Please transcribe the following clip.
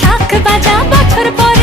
শাখ বাজা বছর পর